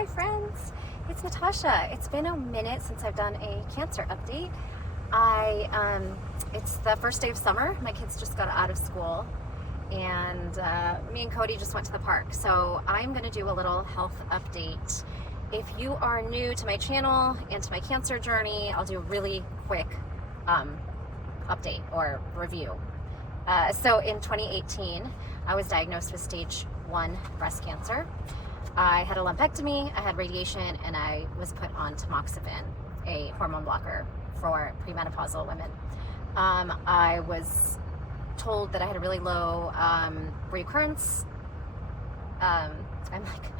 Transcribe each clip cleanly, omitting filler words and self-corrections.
Hi friends, it's Natasha. It's been a minute since I've done a cancer update. It's the first day of summer. My kids just got out of school and me and Cody just went to the park. So I'm gonna do a little health update. If you are new to my channel and to my cancer journey, I'll do a really quick update or review. So in 2018, I was diagnosed with stage 1 breast cancer. I had a lumpectomy, I had radiation, and I was put on tamoxifen, a hormone blocker for premenopausal women. I was told that I had a really low recurrence. I'm like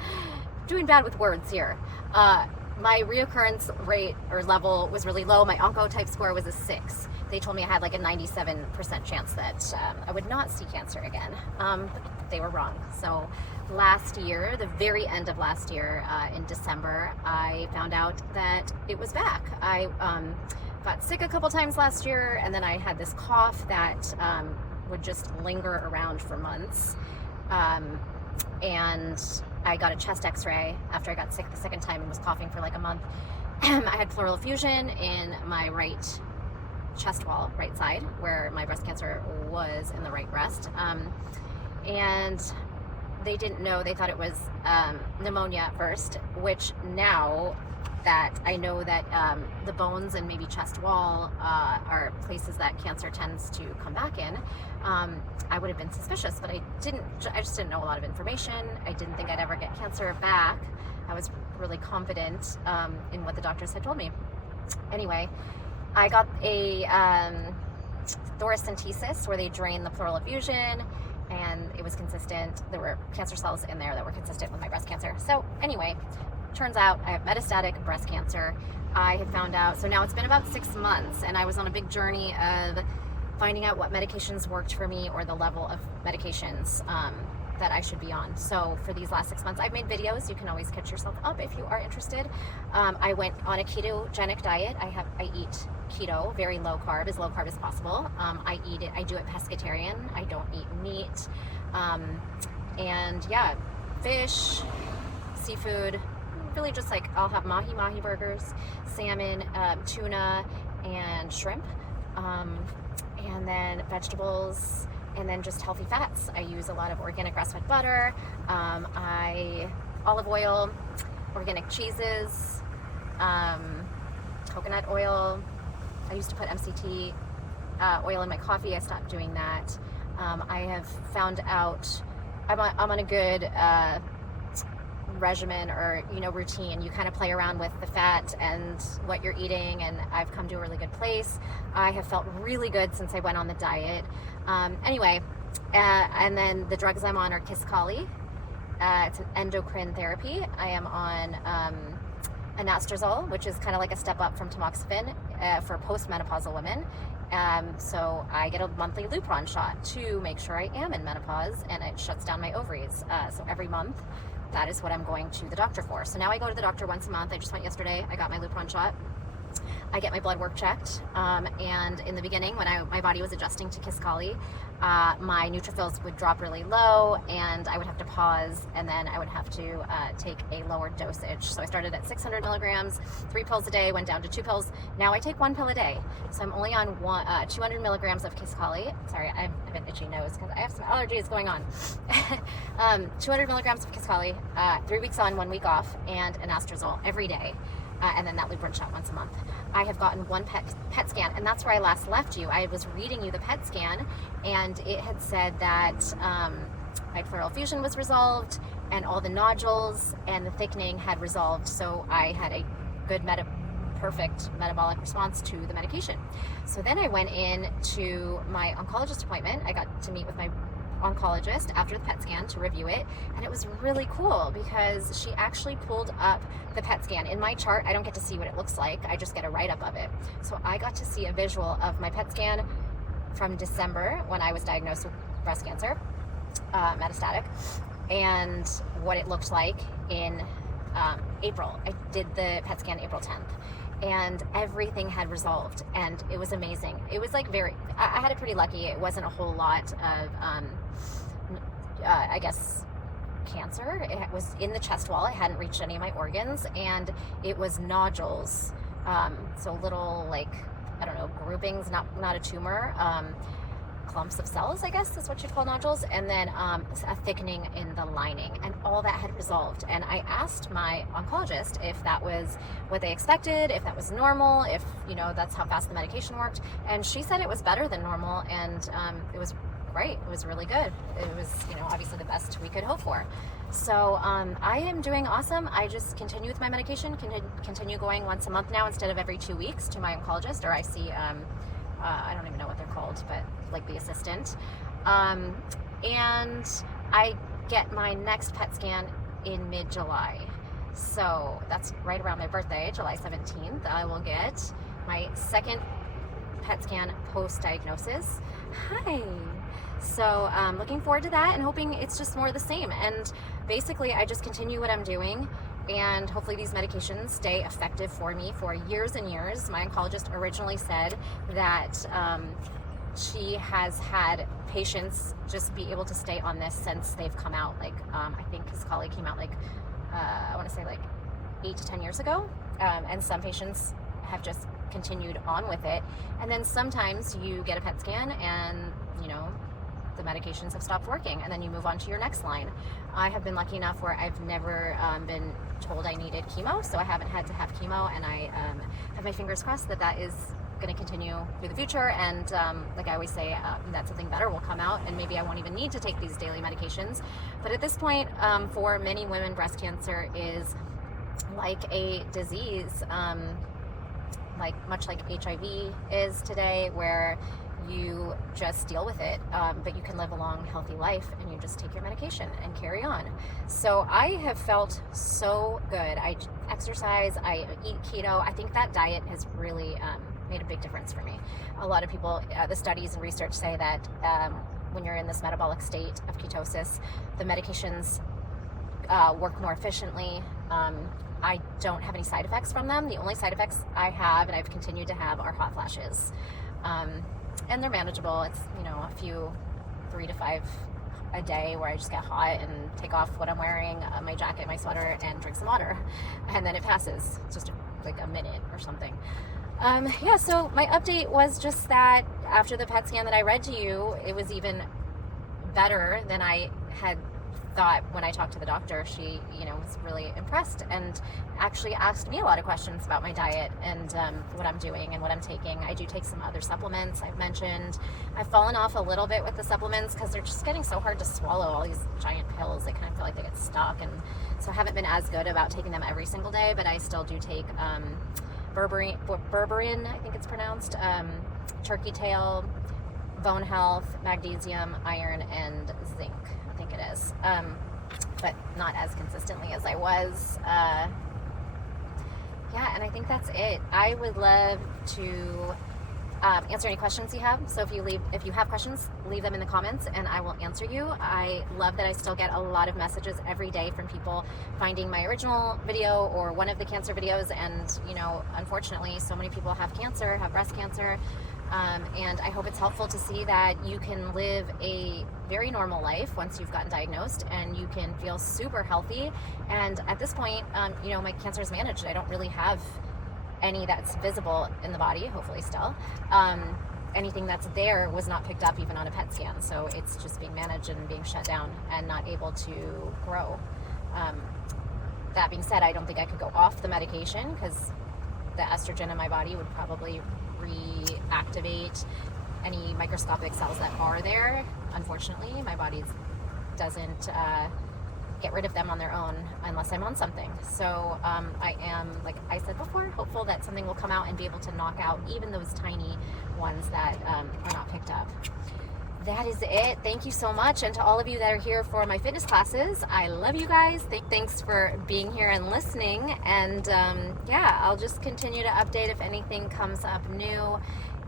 doing bad with words here. My reoccurrence rate or level was really low. My oncotype score was a 6. They told me I had like a 97% chance that I would not see cancer again. But they were wrong. So last year, the very end of last year, in December, I found out that it was back. I got sick a couple times last year, and then I had this cough that would just linger around for months. And I got a chest x-ray after I got sick the second time and was coughing for like a month. I had pleural effusion in my right chest wall, right side, where my breast cancer was in the right breast. And they didn't know, they thought it was pneumonia at first, which now that I know that the bones and maybe chest wall are places that cancer tends to come back in, I would have been suspicious, but I just didn't know a lot of information. I didn't think I'd ever get cancer back. I was really confident in what the doctors had told me. Anyway, I got a thoracentesis where they drained the pleural effusion, and it was consistent. There were cancer cells in there that were consistent with my breast cancer. So anyway, turns out I have metastatic breast cancer. I had found out, so now it's been about 6 months, and I was on a big journey of finding out what medications worked for me or the level of medications that I should be on. So for these last 6 months, I've made videos. You can always catch yourself up if you are interested. I went on a ketogenic diet. I eat keto, very low carb, as low carb as possible. I do it pescatarian. I don't eat meat. And yeah, fish, seafood, really just like I'll have mahi burgers, salmon, tuna, and shrimp. And then vegetables, and then just healthy fats. I use a lot of organic grass-fed butter, olive oil, organic cheeses, coconut oil. I used to put MCT oil in my coffee. I stopped doing that. I have found out I'm on a good regimen or routine. You kind of play around with the fat and what you're eating, and I've come to a really good place. I have felt really good since I went on the diet. Anyway, and then the drugs I'm on are Kisqali. It's an endocrine therapy. I am on anastrozole, which is kind of like a step up from tamoxifen for postmenopausal women. So I get a monthly Lupron shot to make sure I am in menopause, and it shuts down my ovaries. So every month, that is what I'm going to the doctor for. So now I go to the doctor once a month. I just went yesterday. I got my Lupron shot. I get my blood work checked, and in the beginning when my body was adjusting to Kisqali, my neutrophils would drop really low, and I would have to pause, and then I would have to take a lower dosage. So I started at 600 milligrams, 3 pills a day, went down to 2 pills. Now I take 1 pill a day. So I'm only on 200 milligrams of Kisqali. Sorry, I have an itchy nose because I have some allergies going on. 200 milligrams of Kisqali, 3 weeks on, 1 week off, and anastrozole every day. And then that Lupron shot once a month. I have gotten 1 PET scan, and that's where I last left you. I was reading you the PET scan, and it had said that my pleural effusion was resolved, and all the nodules and the thickening had resolved, so I had a good perfect metabolic response to the medication. So then I went in to my oncologist appointment. I got to meet with my oncologist after the PET scan to review it, and it was really cool because she actually pulled up the PET scan. In my chart, I don't get to see what it looks like. I just get a write-up of it. So I got to see a visual of my PET scan from December when I was diagnosed with breast cancer, metastatic, and what it looked like in April. I did the PET scan April 10th. And everything had resolved, and it was amazing. It was like I had it pretty lucky. It wasn't a whole lot of, I guess, cancer. It was in the chest wall. It hadn't reached any of my organs, and it was nodules. So little, like, I don't know, groupings, not a tumor, clumps of cells, I guess is what you'd call nodules, and then a thickening in the lining, and all that had resolved. And I asked my oncologist if that was what they expected, if that was normal, if, you know, that's how fast the medication worked, and she said it was better than normal, and it was great. It was really good. It was, you know, obviously the best we could hope for. So I am doing awesome. I just continue with my medication, continue going once a month now instead of every 2 weeks to my oncologist, or I see I don't even know what they're called, but like the assistant. And I get my next PET scan in mid-July. So that's right around my birthday, July 17th. I will get my second PET scan post-diagnosis. Hi. So looking forward to that and hoping it's just more of the same. And basically I just continue what I'm doing, and hopefully these medications stay effective for me for years and years. My oncologist originally said that she has had patients just be able to stay on this since they've come out. Like I think his colleague came out like I want to say like 8 to 10 years ago, and some patients have just continued on with it. And then sometimes you get a PET scan and, you know, the medications have stopped working, and then you move on to your next line. I have been lucky enough where I've never been told I needed chemo, so I haven't had to have chemo, and I have my fingers crossed that that is going to continue through the future. And like I always say, that something better will come out, and maybe I won't even need to take these daily medications. But at this point, for many women, breast cancer is like a disease, much like HIV is today, where you just deal with it, but you can live a long, healthy life, and you just take your medication and carry on. So I have felt so good. I exercise, I eat keto. I think that diet has really made a big difference for me. A lot of people, the studies and research say that when you're in this metabolic state of ketosis, the medications work more efficiently. I don't have any side effects from them. The only side effects I have, and I've continued to have, are hot flashes. And they're manageable. It's, you know, a few 3 to 5 a day where I just get hot and take off what I'm wearing, my jacket, my sweater, and drink some water. And then it passes. It's just like a minute or something. Yeah, so my update was just that after the PET scan that I read to you, it was even better than I had thought when I talked to the doctor. She, you know, was really impressed and actually asked me a lot of questions about my diet and what I'm doing and what I'm taking. I do take some other supplements I've mentioned. I've fallen off a little bit with the supplements because they're just getting so hard to swallow, all these giant pills. They kind of feel like they get stuck, and so I haven't been as good about taking them every single day, but I still do take berberine, I think it's pronounced, turkey tail, bone health, magnesium, iron, and zinc, I think it is, but not as consistently as I was. Yeah, and I think that's it. I would love to answer any questions you have. So if you have questions, leave them in the comments and I will answer you. I love that I still get a lot of messages every day from people finding my original video or one of the cancer videos, and, you know, unfortunately so many people have cancer, have breast cancer. And I hope it's helpful to see that you can live a very normal life once you've gotten diagnosed, and you can feel super healthy. And at this point, you know, my cancer is managed. I don't really have any that's visible in the body, hopefully still. Anything that's there was not picked up even on a PET scan. So it's just being managed and being shut down and not able to grow. That being said, I don't think I could go off the medication because the estrogen in my body would probably reactivate any microscopic cells that are there. Unfortunately, my body doesn't get rid of them on their own unless I'm on something. So I am, like I said before, hopeful that something will come out and be able to knock out even those tiny ones that are not picked up. That is it. Thank you so much. And to all of you that are here for my fitness classes, I love you guys. Thanks for being here and listening. And yeah, I'll just continue to update if anything comes up new.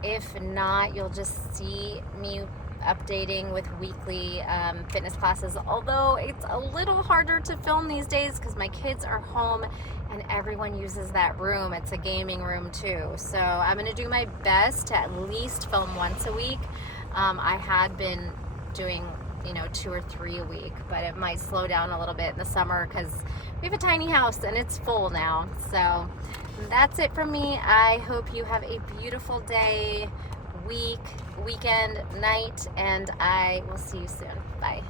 If not, you'll just see me updating with weekly fitness classes, although it's a little harder to film these days because my kids are home and everyone uses that room. It's a gaming room too. So I'm going to do my best to at least film once a week. I had been doing you know, 2 or 3 a week, but it might slow down a little bit in the summer because we have a tiny house and it's full now. So that's it from me. I hope you have a beautiful day, week, weekend, night, and I will see you soon. Bye.